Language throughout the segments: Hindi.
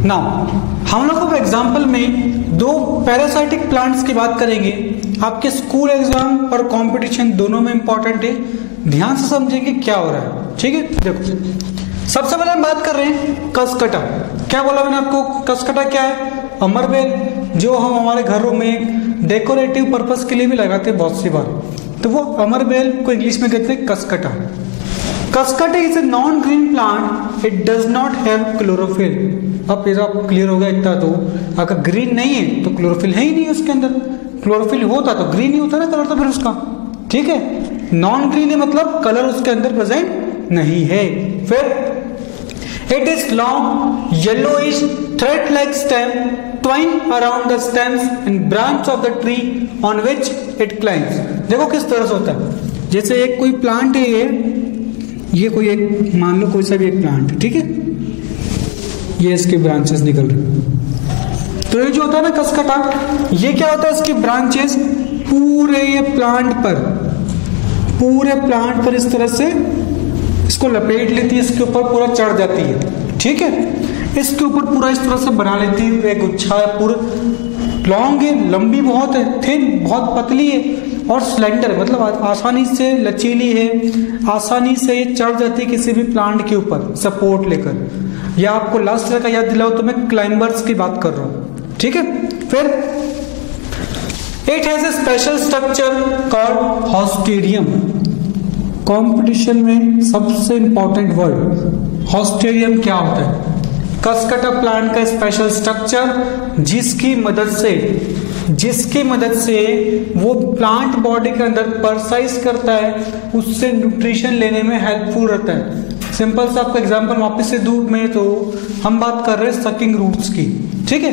नाउ हम लोग अब एग्जाम्पल में दो पैरासाइटिक प्लांट्स की बात करेंगे। आपके स्कूल एग्जाम और कंपटीशन दोनों में इंपॉर्टेंट है, ध्यान से समझेंगे क्या हो रहा है। ठीक है, देखो सबसे पहले हम बात कर रहे हैं कसकटा। क्या बोला मैंने आपको, कसकटा क्या है? अमरबेल, जो हम हमारे घरों में डेकोरेटिव पर्पस के लिए भी लगाते हैं बहुत सी बार, तो वो अमरबेल को इंग्लिश में कहते हैं cuscuta. Cuscuta is a non green plant, it does not have chlorophyll. अब ये आपको क्लियर हो गया इतना, तो अगर ग्रीन नहीं है तो क्लोरोफिल है ही नहीं उसके अंदर। क्लोरोफिल होता तो ग्रीन ही होता ना कलर, तो फिर उसका ठीक है। नॉन ग्रीन है मतलब कलर उसके अंदर प्रेजेंट नहीं है। फिर it is long yellowish thread like stem twine around the stems and branch of the tree on which it climbs। देखो किस तरह से होता है, जैसे एक कोई प्लांट है, ये कोई एक मान लो कोई सा भी एक प्लांट है, ठीक है, ये इसके ब्रांचेस निकल रहे। तो ये जो होता है ना कसकटा, ये क्या होता है, इसके ब्रांचेस पूरे ये पूरे प्लांट पर इस तरह से इसको लपेट लेती है, इसके ऊपर पूरा चढ़ जाती है। ठीक है, इसके ऊपर पूरा इस तरह से बना लेती है, एक गुच्छा है, पूरा लॉन्ग है, लंबी बहुत है, थिन बहुत पतली है और स्लेंडर मतलब आसानी से लचीली है, आसानी से ये चढ़ जाती है किसी भी प्लांट के ऊपर सपोर्ट लेकर। या आपको लास्ट ईयर का याद दिलाओ तो मैं क्लाइंबर्स की बात कर रहा हूँ। ठीक है, फिर it has a special structure called haustorium. Competition में सबसे इंपॉर्टेंट वर्ड हॉस्टेरियम क्या होता है? कसकटा प्लांट का स्पेशल स्ट्रक्चर जिसकी मदद से वो प्लांट बॉडी के अंदर परसाइज करता है, उससे न्यूट्रिशन लेने में हेल्पफुल रहता है। सिंपल सा आपका एग्जांपल वापस से दूर में, तो हम बात कर रहे हैं सकिंग रूट्स की। ठीक है,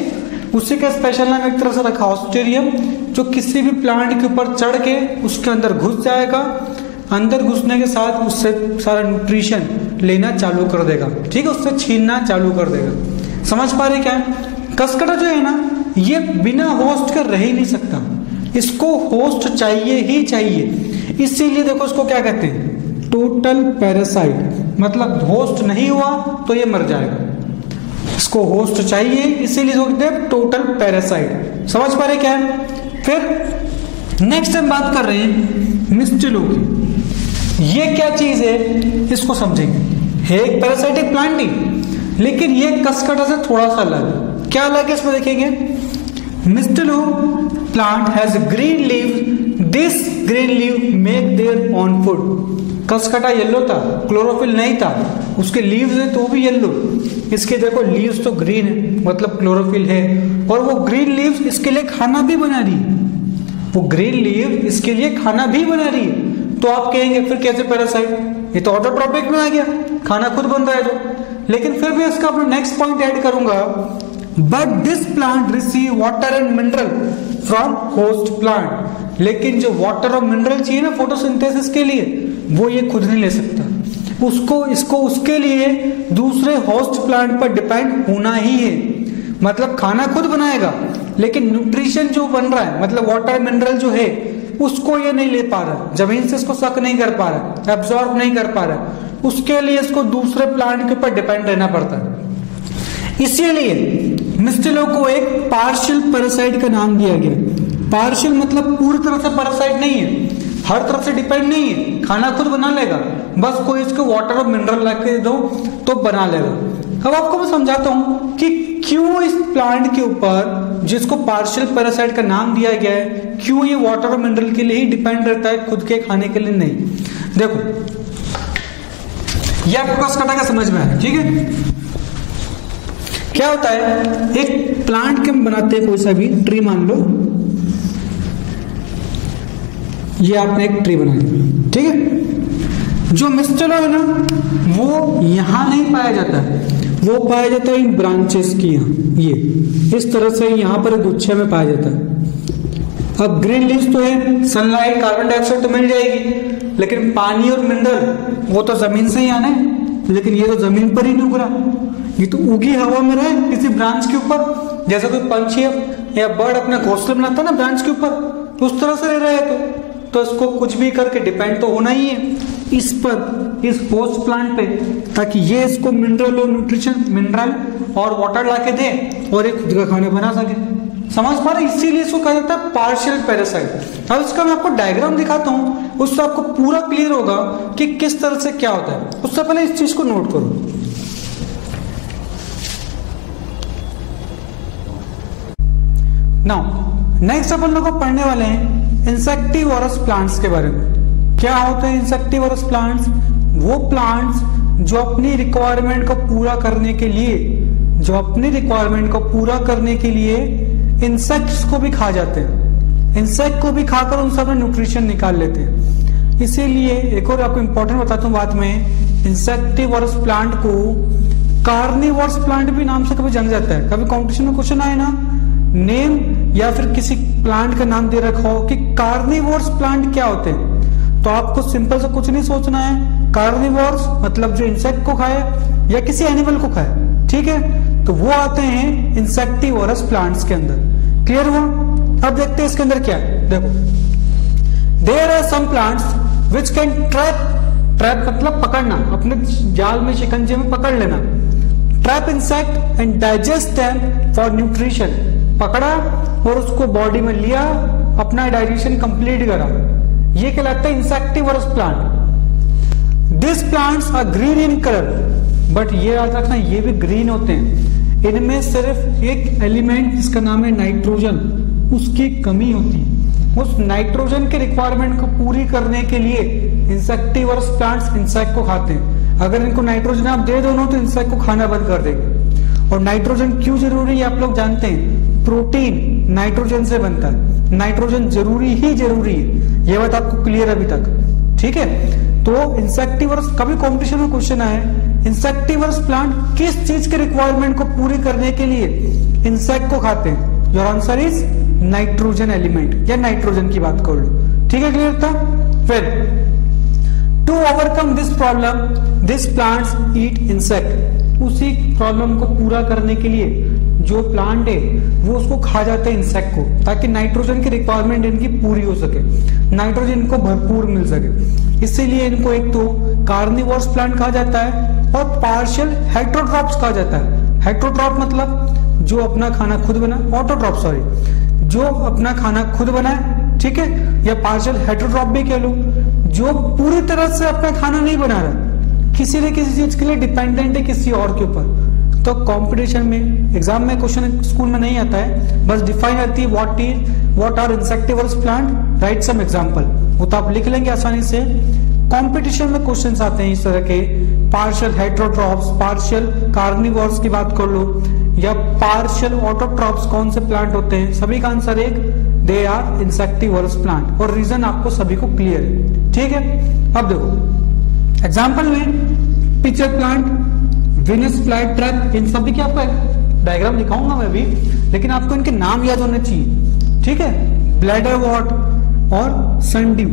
उसी का स्पेशल नाम एक तरह से रखा हॉस्टेरियम, जो किसी भी प्लांट के ऊपर चढ़ के उसके अंदर घुस जाएगा, अंदर घुसने के साथ उससे सारा न्यूट्रिशन लेना चालू कर देगा। ठीक है, उससे छीनना चालू कर देगा। समझ पा रहे क्या है? कसकटा जो है ना, ये बिना होस्ट के रह ही नहीं सकता, इसको होस्ट चाहिए ही चाहिए। इसीलिए देखो इसको क्या कहते हैं, टोटल पैरासाइट। मतलब होस्ट नहीं हुआ तो ये मर जाएगा, इसको होस्ट चाहिए, इसीलिए कहते हैं टोटल पैरासाइट। समझ पा रहे क्या है? फिर नेक्स्ट हम बात कर रहे हैं मिस्टिलो की। ये क्या चीज है इसको समझेंगे। है एक पैरासाइटिक प्लांट ही, लेकिन ये कसकटा से थोड़ा सा अलग। क्या अलग है इसमें देखेंगे। Mistletoe plant has green leave, this green leave make their own food. Cuscuta yellow था, क्लोरोफिल नहीं था, उसके लीव्स है तो वो भी येलो। इसके देखो लीव्स तो ग्रीन है मतलब क्लोरोफिल है, और वो ग्रीन लीव्स इसके लिए खाना भी बना रही है। वो ग्रीन लीव इसके लिए खाना भी बना रही है। तो आप कहेंगे फिर कैसे पैरासाइट, ये तो ऑटोट्रॉपिक में आ गया, खाना खुद बन रहा है तो। लेकिन फिर भी इसका अपना नेक्स्ट पॉइंट ऐड करूंगा, but this plant receive water and mineral from host plant. लेकिन जो वाटर और मिनरल चाहिए ना फोटोसिंथेसिस के लिए, वो ये खुद नहीं ले सकता। इसको उसके लिए दूसरे होस्ट प्लांट पर डिपेंड होना ही है। मतलब खाना खुद बनाएगा, लेकिन न्यूट्रिशन जो बन रहा है मतलब वाटर मिनरल जो है उसको ये नहीं ले पा रहा, जमीन से इसको सक नहीं कर पा रहा, एब्जॉर्ब नहीं कर पा रहा, उसके लिए इसको दूसरे प्लांट के ऊपर डिपेंड रहना पड़ता है। इसीलिए मिस्टिलो को एक पार्शियल पैरासाइट का नाम दिया गया। पार्शियल मतलब पूरी तरह से पैरासाइट नहीं है, हर तरफ से डिपेंड नहीं है, खाना खुद बना लेगा, बस कोई इसको वाटर और मिनरल ला के दो तो बना लेगा। अब आपको मैं समझाता हूं कि क्यों इस प्लांट के ऊपर जिसको पार्शियल पैरासाइट का नाम दिया गया है, क्यों ये वाटर और मिनरल के लिए ही डिपेंड रहता है, खुद के खाने के लिए नहीं। देखो ये आपको कसकटा का समझ में आया। ठीक है, क्या होता है, एक प्लांट के हम बनाते हैं कोई सा भी ट्री, मान लो ये आपने एक ट्री बना लिया। ठीक है, जो मिस्टिलो है ना वो यहां नहीं पाया जाता है, वो पाया जाता है इन ब्रांचेस की, यहाँ ये इस तरह से यहाँ पर गुच्छे में पाया जाता है। अब ग्रीन लीव्स तो है, सनलाइट कार्बन डाइऑक्साइड तो मिल जाएगी, लेकिन पानी और मिनरल वो तो जमीन से ही आना है, लेकिन ये तो जमीन पर ही नहीं उग रहा, ये तो उगी हवा में रहे किसी ब्रांच के ऊपर। जैसे कोई पंछी या बर्ड अपना घोंसला बनाता है ना ब्रांच के ऊपर, तो उस तरह से रह रहा है तो इसको कुछ भी करके डिपेंड तो होना ही है इस पर, इस होस्ट प्लांट पे, ताकि ये इसको मिनरल और वाटर ला के दे और एक खुद का खाना बना सके। समझ पा रहे? इसीलिए इसको कहा जाता है पार्शियल पैरासाइट। अब इसका मैं आपको डायग्राम दिखाता हूं, उससे आपको पूरा क्लियर होगा कि किस तरह से क्या होता है। उससे पहले इस चीज को नोट करो। नाउ नेक्स्ट अपन लोग पढ़ने वाले हैं इंसेक्टिवोरस प्लांट्स के बारे में। क्या होते हैं इंसेक्टिवोरस प्लांट्स? वो प्लांट्स जो अपनी रिक्वायरमेंट को पूरा करने के लिए इंसेक्ट्स को भी खा जाते हैं। इंसेक्ट को भी खाकर उनसे अपना न्यूट्रिशन निकाल लेते हैं। इसीलिए एक और आपको इंपॉर्टेंट बताता हूँ बात में, इंसेक्टिवोरस प्लांट को कार्निवोरस प्लांट भी नाम से कभी जाना जाता है। कभी कॉम्पिटिशन में क्वेश्चन आए ना, नेम या फिर किसी प्लांट का नाम दे रखा हो कि कार्निवोरस प्लांट क्या होते हैं, तो आपको सिंपल से कुछ नहीं सोचना है। कार्निवोरस मतलब जो इंसेक्ट को खाए या किसी एनिमल को खाए, ठीक है, तो वो आते हैं इंसेक्टिवोरस प्लांट्स के अंदर। क्लियर हुआ? अब देखते हैं इसके अंदर क्या है। देखो, there are some plants which can trap मतलब पकड़ना, अपने जाल में शिकंजे में पकड़ लेना, trap insect and digest them for nutrition. पकड़ा और उसको बॉडी में लिया, अपना डाइजेशन कंप्लीट करा, ये कहलाता है insectivorous plant. This plants are green in colour, but ये याद रखना ये भी ग्रीन होते हैं। इनमें सिर्फ एक एलिमेंट जिसका नाम है नाइट्रोजन, उसकी कमी होती है। उस नाइट्रोजन के रिक्वायरमेंट को पूरी करने के लिए इंसेक्टिवोरस प्लांट्स इंसेक्ट को खाते हैं। अगर इनको नाइट्रोजन आप दे दो ना तो इंसेक्ट को खाना बंद कर देंगे। और नाइट्रोजन क्यों जरूरी है आप लोग जानते हैं, प्रोटीन नाइट्रोजन से बनता है, नाइट्रोजन जरूरी है, ये बात आपको क्लियर अभी तक, ठीक है। तो इंसेक्टिवोरस, कभी कॉम्पिटिशन में क्वेश्चन आए इंसेक्टिवोरस प्लांट किस चीज के रिक्वायरमेंट को पूरी करने के लिए इंसेक्ट को खाते हैं, your answer is nitrogen element या नाइट्रोजन की बात कर लो, ठीक है, क्लियर था। फिर to overcome this problem this plants eat insect, उसी प्रॉब्लम को पूरा करने के लिए जो प्लांट है वो उसको खा जाते हैं इंसेक्ट को, ताकि नाइट्रोजन की रिक्वायरमेंट इनकी पूरी हो सके, नाइट्रोजन इनको भरपूर मिल सके। इसीलिए इनको एक तो कार्निवोरस प्लांट कहा जाता है और पार्शियल हेटेरोट्रॉप्स कहा जाता है। हेटेरोट्रॉप मतलब जो अपना खाना खुद बनाए, ऑटोट्रॉप सॉरी, जो अपना खाना खुद बनाए, ठीक है, या पार्शियल हेटेरोट्रॉप भी कह लो, जो पूरी तरह से अपना खाना नहीं बना रहा, किसी न किसी चीज के लिए डिपेंडेंट है किसी और के ऊपर। तो कंपटीशन में, एग्जाम में क्वेश्चन स्कूल में नहीं आता है, बस डिफाइन आती है what are insectivorous plant, right some example, वो तो आप लिख लेंगे आसानी से। कंपटीशन में क्वेश्चंस आते हैं इस तरह के, पार्शियल हेटेरोट्रॉप्स, पार्शियल कार्निवोरस की बात कर लो, या पार्शियल ऑटोट्रॉप्स कौन से प्लांट होते हैं, सभी का आंसर एक, दे आर इंसेक्टिवोरस प्लांट, और रीजन आपको सभी को क्लियर है, ठीक है। अब देखो एग्जांपल में pitcher plant, Venus fly trap, इन सभी के आपको डायग्राम दिखाऊंगा मैं भी, लेकिन आपको इनके नाम याद होने चाहिए, ठीक है। ब्लैडर वॉट और सनड्यू,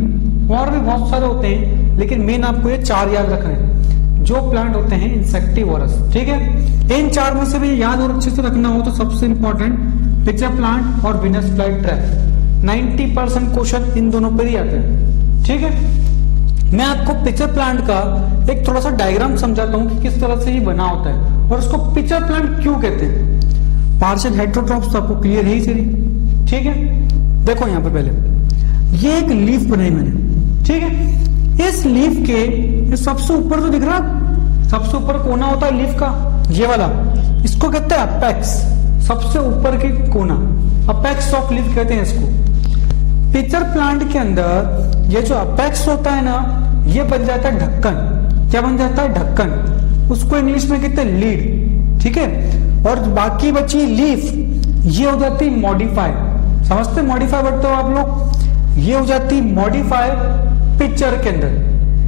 और भी बहुत सारे होते हैं, लेकिन मेन आपको ये चार याद रखने हैं जो प्लांट होते हैं इंसेक्टिवोरस, ठीक है। इन चार में से भी याद और अच्छे से रखना हो तो सबसे इंपॉर्टेंट पिचर प्लांट और Venus fly trap. 90% question in दोनों पर ही आते हैं, ठीक है। मैं आपको पिचर प्लांट का एक थोड़ा सा डायग्राम समझाता हूँ कि किस तरह से ये बना होता है और उसको पिचर प्लांट क्यों कहते हैं। पार्शियल हेटेरोट्रॉप्स तो आपको क्लियर है ही चलिए, ठीक है। देखो यहाँ पे पहले ये एक लीफ बनाई मैंने, ठीक है। इस लीफ के सबसे ऊपर जो दिख रहा, सबसे ऊपर कोना होता है लीफ का, ये वाला, इसको कहते हैं अपेक्स, सबसे ऊपर की कोना, अपेक्स ऑफ लीफ कहते हैं इसको। पिचर प्लांट के अंदर ये जो अपेक्स होता है ना, ये बन जाता है ढक्कन। क्या बन जाता है? ढक्कन। उसको इंग्लिश में कहते हैं लीड, ठीक है। और बाकी बची लीफ, ये हो जाती मॉडिफाई, समझते मॉडिफाई वर्ड तो आप लोग, ये हो जाती मॉडिफाई पिक्चर के अंदर।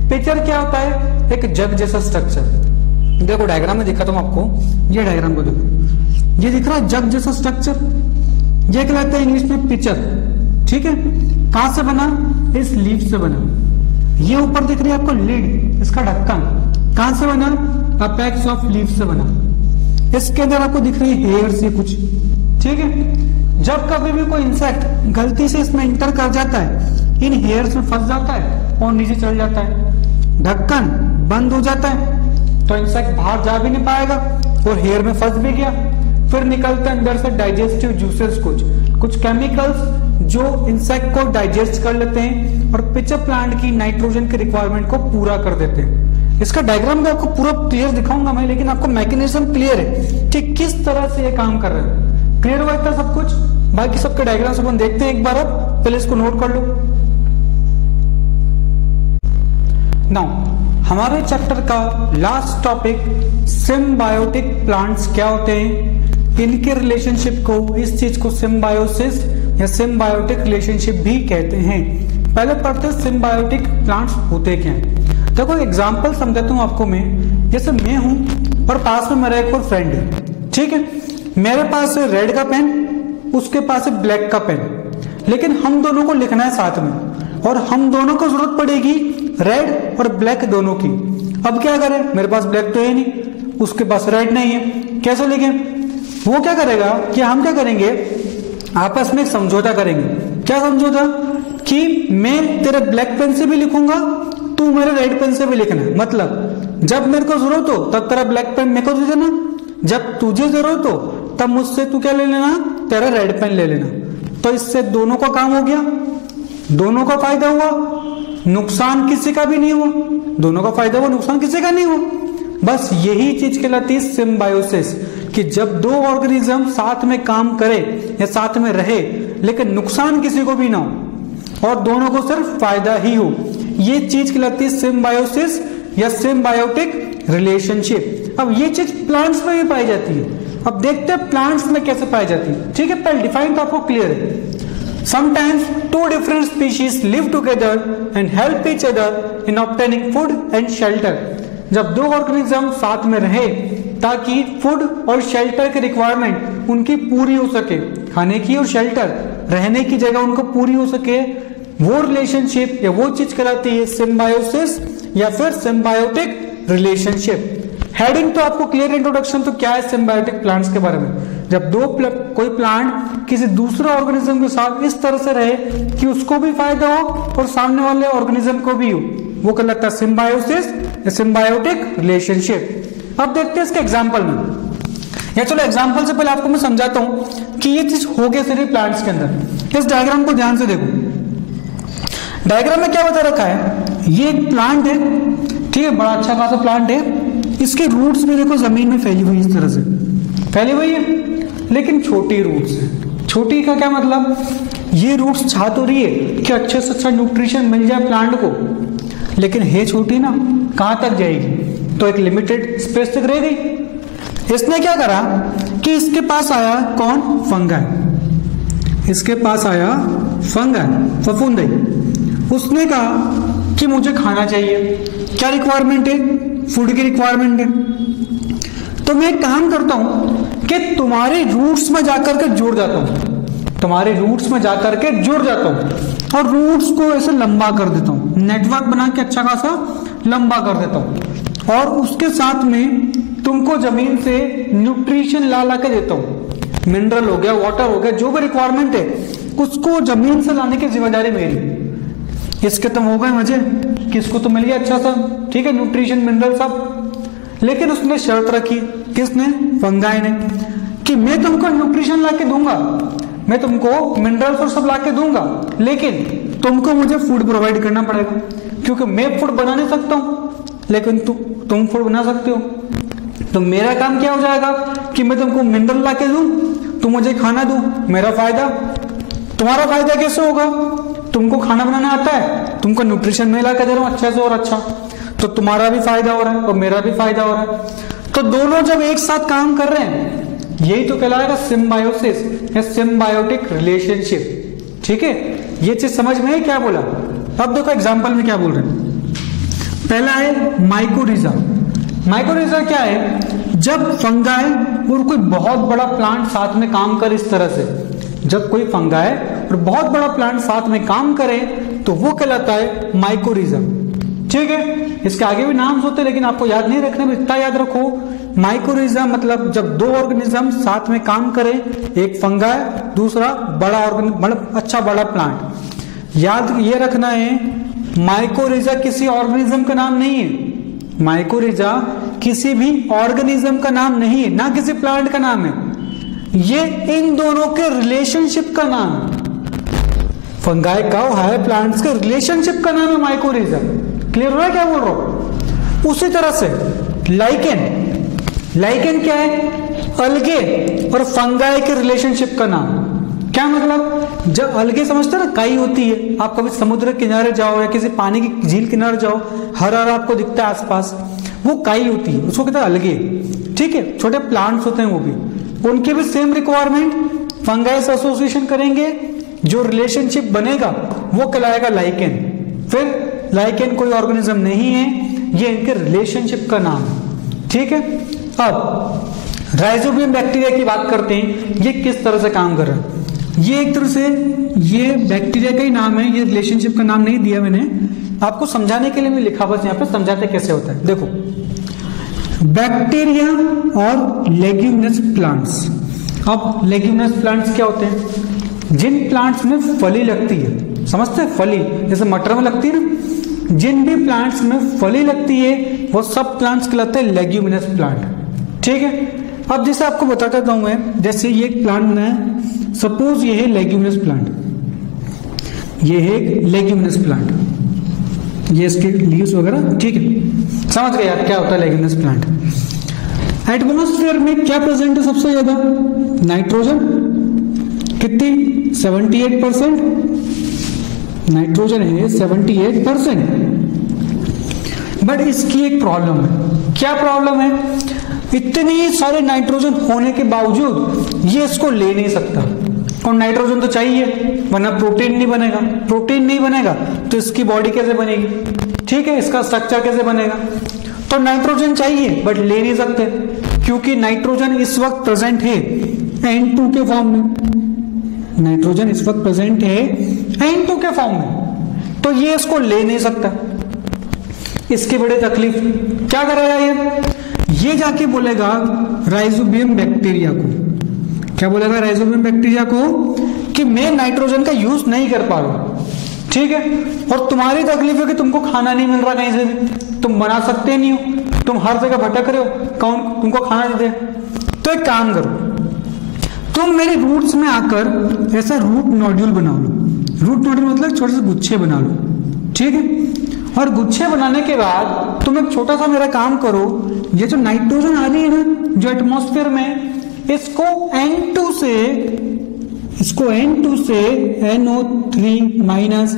पिक्चर क्या होता है? एक जग जैसा स्ट्रक्चर। देखो डायग्राम में दिखाता हूं आपको, ये डायग्राम को देखो, ये दिख रहा है जग जैसा स्ट्रक्चर, ये कहलाता है इंग्लिश में पिक्चर, ठीक है। कहां से बना? इस लीफ से बना। ये ऊपर दिख रही है आपको लीड, इसका ढक्कन कहां से बना? अपेक्स ऑफ लीफ से बना। इसके अंदर आपको दिख रही है हेयर से कुछ, ठीक है। जब कभी भी कोई इंसेक्ट गलती से इसमें इंटर कर जाता है, इन हेयर्स में फंस जाता है और नीचे चल जाता है, ढक्कन बंद हो जाता है, तो इंसेक्ट बाहर जा भी नहीं पाएगा, और हेयर में फंस भी गया। फिर निकलते अंदर से डाइजेस्टिव जूसेस, कुछ केमिकल्स जो इंसेक्ट को डाइजेस्ट कर लेते हैं और पिचअप प्लांट की नाइट्रोजन की रिक्वायरमेंट को पूरा कर देते हैं। इसका डायग्राम भी आपको पूरा क्लियर दिखाऊंगा मैं, लेकिन आपको मैकेनिज्म क्लियर है कि किस तरह से ये काम कर रहे हैं। क्लियर हुआ इतना सब कुछ? बाकी सबके डायग्राम्स अपन देखते हैं एक बार, अब पहले इसको नोट कर लो। नाउ हमारे चैप्टर का लास्ट टॉपिक सिम्बायोटिक प्लांट्स क्या होते हैं, इनके रिलेशनशिप को, इस चीज को सिम्बायोसिस या सिम्बायोटिक रिलेशनशिप भी कहते हैं। पहले पढ़ते हैं सिम्बायोटिक प्लांट्स होते क्या हैं। देखो एग्जांपल समझाता हूं आपको मैं। जैसे मैं हूं और पास में मेरा एक और फ्रेंड है, ठीक है। मेरे पास है रेड का पेन, उसके पास है ब्लैक का पेन, लेकिन हम दोनों को लिखना है साथ में, और हम दोनों को जरूरत पड़ेगी रेड और ब्लैक दोनों की। अब क्या करें, मेरे पास ब्लैक तो है नहीं, उसके पास रेड नहीं है, कैसे लिखें? वो क्या करेगा कि हम क्या करेंगे, आपस में समझौता करेंगे। क्या समझौता? कि मैं तेरे ब्लैक पेन से भी लिखूंगा, तू मेरे रेड पेन से भी लिखना। मतलब जब मेरे को जरूरत हो तब तेरा ब्लैक पेन मेरे को दे देना, जब तुझे जरूरत हो तब मुझसे तू क्या ले लेना, तेरा रेड पेन ले लेना। तो इससे दोनों का काम हो गया, दोनों का फायदा हुआ, नुकसान किसी का भी नहीं हुआ। दोनों का फायदा हुआ, नुकसान किसी का नहीं हुआ। बस यही चीज कहलाती है सिम्बायोसिस, कि जब दो ऑर्गेनिज्म साथ में काम करे या साथ में रहे, लेकिन नुकसान किसी को भी ना हो और दोनों को सिर्फ फायदा ही हो, ये चीज कहलाती है सिम्बायोसिस या सिम्बायोटिक रिलेशनशिप। अब ये चीज प्लांट्स में भी पाई जाती है। अब देखते हैं प्लांट्स में कैसे पाई जाती है, ठीक है। पहले डिफाइन तो आपको क्लियर है। Sometimes two different species live together and help each other in obtaining food and shelter. जब दो ऑर्गेनिज्म साथ में रहे ताकि फूड और शेल्टर की रिक्वायरमेंट उनकी पूरी हो सके, खाने की और शेल्टर, रहने की जगह उनको पूरी हो सके, वो रिलेशनशिप या वो चीज कहलाती है सिम्बायोसिस या फिर सिम्बायोटिक रिलेशनशिप। हेडिंग तो आपको क्लियर, इंट्रोडक्शन तो क्या है सिम्बायोटिक प्लांट्स के बारे में। जब कोई प्लांट किसी दूसरे ऑर्गेनिज्म के साथ इस तरह से रहे कि उसको भी फायदा हो और सामने वाले ऑर्गेनिज्म को भी हो, वो कहलाता है सिम्बायोसिस या सिम्बायोटिक रिलेशनशिप। अब देखते हैं इसके एग्जांपल में, या चलो एग्जांपल से पहले आपको मैं समझाता हूं कि ये चीज हो गया सिर्फ प्लांट्स के अंदर। इस डायग्राम को ध्यान से देखो। डायग्राम में क्या बता रखा है, ये एक प्लांट है, ठीक है, बड़ा अच्छा खासा प्लांट है। इसके रूट्स भी देखो जमीन में फैली हुई, इस तरह से फैली हुई है, लेकिन छोटी रूट्स है। छोटी का क्या मतलब, ये रूट्स चाह तो रही है कि अच्छे से अच्छा न्यूट्रिशन मिल जाए प्लांट को, लेकिन है छोटी ना, कहां तक जाएगी, तो एक लिमिटेड स्पेस तक रह गई। इसने क्या करा कि इसके पास आया कौन, फंगाई। इसके पास आया फंगाई, फफूंदी। उसने कहा कि मुझे खाना चाहिए, क्या रिक्वायरमेंट है, फूड की रिक्वायरमेंट है। तो मैं एक काम करता हूं कि तुम्हारे रूट्स में जाकर के जुड़ जाता हूं, तुम्हारे रूट्स में जाकर के जुड़ जाता हूं और रूट्स को ऐसे लंबा कर देता हूं, नेटवर्क बना के अच्छा खासा लंबा कर देता हूं, और उसके साथ में तुमको जमीन से न्यूट्रिशन ला के देता हूं। मिनरल हो गया, वाटर हो गया, जो भी रिक्वायरमेंट है उसको जमीन से लाने की जिम्मेदारी मेरी। इसके तुम हो गए मजे, किसको तो मिल गया अच्छा सा, ठीक है, न्यूट्रिशन मिनरल सब। लेकिन उसने शर्त रखी, किसने, फंगाई ने, कि मैं तुमको न्यूट्रिशन लाके दूंगा, मैं तुमको मिनरल्स और सब लाके दूंगा, लेकिन तुमको मुझे फूड प्रोवाइड करना पड़ेगा, क्योंकि मैं फूड बना नहीं सकता हूं, लेकिन तुम फूड बना सकते हो। तो मेरा काम क्या हो जाएगा कि मैं तुमको मिनरल लाके दूं, तुम मुझे खाना दो, मेरा फायदा। तुम्हारा फायदा कैसे होगा, तुमको खाना बनाना आता है, तुमको न्यूट्रिशन में लाके दे रहा हूं अच्छा से और अच्छा, तो तुम्हारा भी फायदा हो रहा है और मेरा भी फायदा हो रहा है। तो दोनों जब एक साथ काम कर रहे हैं, यही तो कहलाएगा सिम्बायोसिस या सिम्बायोटिक रिलेशनशिप, ठीक है। ये चीज समझ में है क्या बोला। अब देखो एग्जांपल में क्या बोल रहे हैं। पहला है माइकोरिजा। माइकोरिजा क्या है, जब फंगाई और कोई बहुत बड़ा प्लांट साथ में काम करे इस तरह से, जब कोई फंगाई और बहुत बड़ा प्लांट साथ में काम करे तो वो कहलाता है माइकोरिजा, ठीक है। इसके आगे भी नाम होते हैं लेकिन आपको याद नहीं रखना, इतना याद रखो, माइकोरिजा मतलब जब दो ऑर्गेनिज्म साथ में काम करे, एक फंगाई दूसरा बड़ा मतलब अच्छा बड़ा प्लांट। याद ये रखना है, माइकोरिजा किसी ऑर्गेनिज्म का नाम नहीं है, माइकोरिजा किसी भी ऑर्गेनिज्म का नाम नहीं है, ना किसी प्लांट का नाम है, ये इन दोनों के रिलेशनशिप का नाम है। फंगाई का और हायर प्लांट्स के रिलेशनशिप का नाम है माइकोरिजा। क्लियर हो रहा है क्या बोल रहा हूं? उसी तरह से लाइकेन क्या है? अलगे और फंगाई के रिलेशनशिप का नाम। क्या मतलब? जब अलगे समझते ना काई होती है, आप कभी समुद्र किनारे जाओ या किसी पानी की झील किनारे जाओ, हरा हरा आपको दिखता है आसपास, वो काई होती है, उसको कहते हैं अलगे। ठीक है, छोटे प्लांट्स होते हैं वो भी, उनके भी सेम रिक्वायरमेंट, फंगाई से एसोसिएशन करेंगे, जो रिलेशनशिप बनेगा वो कहलाएगा लाइकेन। फिर लाइकेन कोई ऑर्गेनिज्म नहीं है, ये इनके रिलेशनशिप का नाम है। ठीक है, अब राइजोबियम बैक्टीरिया की बात करते हैं, ये किस तरह से काम कर रहा है। ये एक तरह से ये बैक्टीरिया का ही नाम है, ये रिलेशनशिप का नाम नहीं दिया मैंने, आपको समझाने के लिए मैं लिखा, बस यहाँ पे समझाते कैसे होता है। देखो, बैक्टीरिया और लेग्यूमिनस प्लांट्स। अब लेग्यूमिनस प्लांट्स क्या होते हैं? जिन प्लांट्स में फली लगती है, समझते हैं फली, जैसे मटर में लगती है ना, जिन भी प्लांट्स में फली लगती है वो सब प्लांट्स कहलाते हैं लेग्यूमिनस प्लांट। ठीक है, अब जैसे आपको बताता हूं मैं, जैसे ये एक प्लांट बना है, सपोज ये है लेग्यूमिनस प्लांट, ये है एक लेग्यूमिनस प्लांट, ये इसके लीव्स वगैरह। ठीक है, समझ गए आप क्या होता है लेग्यूमिनस प्लांट। एटमॉस्फेयर में क्या प्रेजेंट है सबसे ज्यादा? नाइट्रोजन। कितनी? 78% नाइट्रोजन है, 78%। बट इसकी एक प्रॉब्लम है। क्या प्रॉब्लम है? इतनी सारे नाइट्रोजन होने के बावजूद ये इसको ले नहीं सकता, और नाइट्रोजन तो चाहिए वरना प्रोटीन नहीं बनेगा, प्रोटीन नहीं बनेगा तो इसकी बॉडी कैसे बनेगी? ठीक है, इसका स्ट्रक्चर कैसे बनेगा? तो नाइट्रोजन चाहिए बट ले नहीं सकते, क्योंकि नाइट्रोजन इस वक्त प्रेजेंट है N2 के फॉर्म में। नाइट्रोजन इस वक्त प्रेजेंट है N2 के फॉर्म में, तो ये इसको ले नहीं सकता। इसकी बड़ी तकलीफ क्या करेगा? ये जाके बोलेगा राइजोबियम बैक्टीरिया को, क्या बोलेगा राइजोबियम बैक्टीरिया को, कि मैं नाइट्रोजन का यूज नहीं कर पा रहा हूं। ठीक है, और तुम्हारी तकलीफ है कि तुमको खाना नहीं मिल रहा कहीं से भी, तुम बना सकते नहीं हो, तुम हर जगह भटक रहे हो, कौन तुमको खाना दे दे। तो एक काम करो, तुम मेरे रूट्स में आकर ऐसा रूट नोड्यूल बना लो। रूट नोड्यूल मतलब छोटे से गुच्छे बना लो। ठीक है, और गुच्छे बनाने के बाद तुम एक छोटा सा मेरा काम करो, ये जो नाइट्रोजन आ रही है ना जो एटमॉस्फेयर में, इसको N2 से NO3 माइनस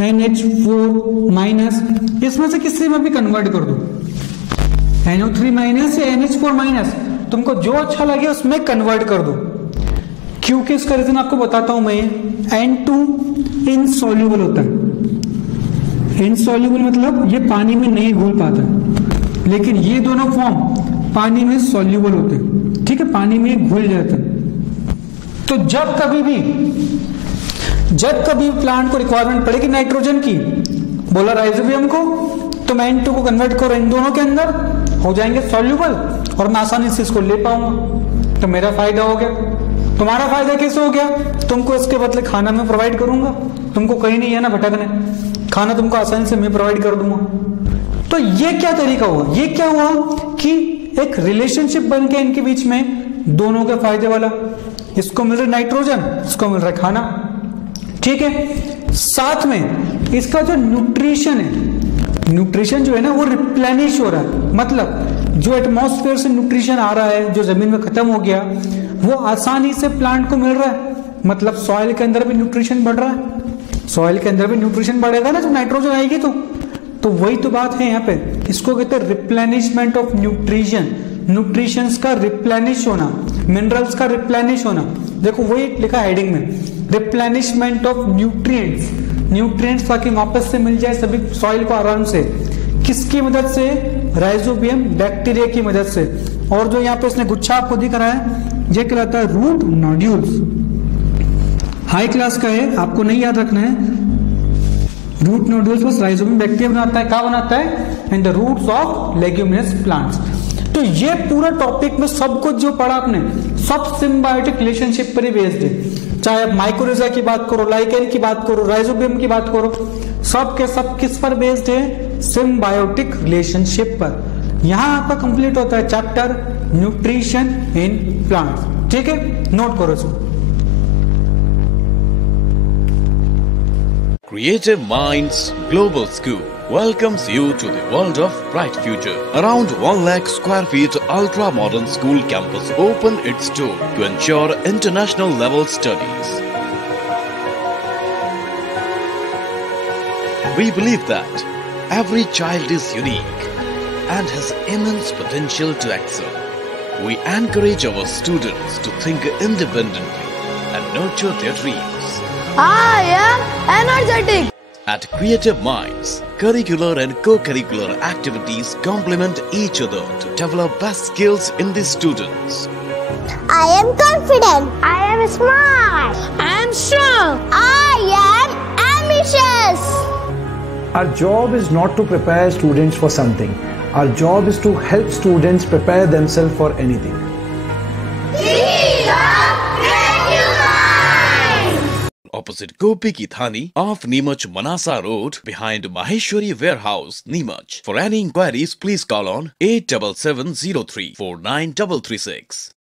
NH4 माइनस, इसमें से किसी में भी कन्वर्ट कर दो, NO3 माइनस या NH4 माइनस, तुमको जो अच्छा लगे उसमें कन्वर्ट कर दो। क्योंकि इसका रीजन आपको बताता हूं मैं, N2 इनसॉल्युबल होता है। इनसॉल्युबल मतलब ये पानी में नहीं घुल पाता, लेकिन ये दोनों फॉर्म पानी में सॉल्युबल होते हैं। ठीक है, पानी में घुल जाते हैं। तो जब कभी प्लांट को रिक्वायरमेंट पड़ेगी नाइट्रोजन की, बोला राइजोबियम को, तुम N2 को कन्वर्ट करो इन दोनों के अंदर, हो जाएंगे सॉल्युबल और मैं आसानी से इसको ले पाऊंगा, तो मेरा फायदा हो गया। तुम्हारा फायदा कैसे हो गया? तुमको इसके बदले खाना मैं प्रोवाइड करूंगा, तुमको कहीं नहीं है ना भटकने, खाना तुमको आसानी से मैं प्रोवाइड कर दूंगा। तो ये क्या तरीका हुआ? ये क्या हुआ कि एक रिलेशनशिप बन के इनके बीच में, दोनों के फायदे वाला, इसको मिल रहा है नाइट्रोजन, इसको मिल रहा है खाना। ठीक है, साथ में इसका जो न्यूट्रिशन है, न्यूट्रिशन जो है ना वो रिप्लेनिश हो रहा है, मतलब जो एटमॉस्फेयर से न्यूट्रिशन आ रहा है जो जमीन में खत्म हो गया वो आसानी से प्लांट को मिल रहा है, मतलब सॉइल के अंदर भी न्यूट्रिशन बढ़ रहा है। सॉइल के अंदर भी न्यूट्रिशन बढ़ेगा ना जब नाइट्रोजन आएगी, तो वही तो बात है यहाँ पे, इसको कहते हैं रिप्लेनिशमेंट ऑफ न्यूट्रिशन, न्यूट्रिशंस का रिप्लेनिश होना, मिनरल्स का रिप्लेनिश होना। देखो वही लिखा हेडिंग में, रिप्लेनिशमेंट ऑफ न्यूट्रिएंट्स, न्यूट्रिएंट्स ताकि वापस से मिल जाए सभी सॉइल को आराम से। किसकी मदद से? राइजोबियम बैक्टीरिया की मदद से। और जो यहाँ पे इसने गुच्छा आपको दिख रहा है ये कहलाता है रूट नोड्यूल्स। हाई क्लास का है, आपको नहीं याद रखना है। रूट नोड्यूल्स बस राइजोबियम बैक्टीरिया बनाता है। क्या बनाता है? In the roots of leguminous plants. तो ये पूरा टॉपिक में सब कुछ जो पढ़ा आपने सब सिम्बायोटिक रिलेशनशिप पर ही बेस्ड है। चाहे आप माइकोरिजा की बात करो, लाइकेन की बात करो, राइजोबियम की बात करो, सब के सब किस पर बेस्ड है? सिम्बायोटिक रिलेशनशिप पर। यहाँ आपका कंप्लीट होता है चैप्टर न्यूट्रिशन इन प्लांट्स। ठीक है, नोट करो इसको। Creative Minds Global School welcomes you to the world of bright future. Around 1 lakh square feet ultra-modern school campus open its door to ensure international level studies. We believe that every child is unique and has immense potential to excel. We encourage our students to think independently and nurture their dreams. I am energetic. At Creative Minds, curricular and co-curricular activities complement each other to develop best skills in the students. I am confident. I am smart. I am strong. I am ambitious. Our job is not to prepare students for something. Our job is to help students prepare themselves for anything. Opposite Gopi Ki Thani off Neemach Manasa Road behind Maheshwari Warehouse, Neemach. For any inquiries, please call on 87703 49336.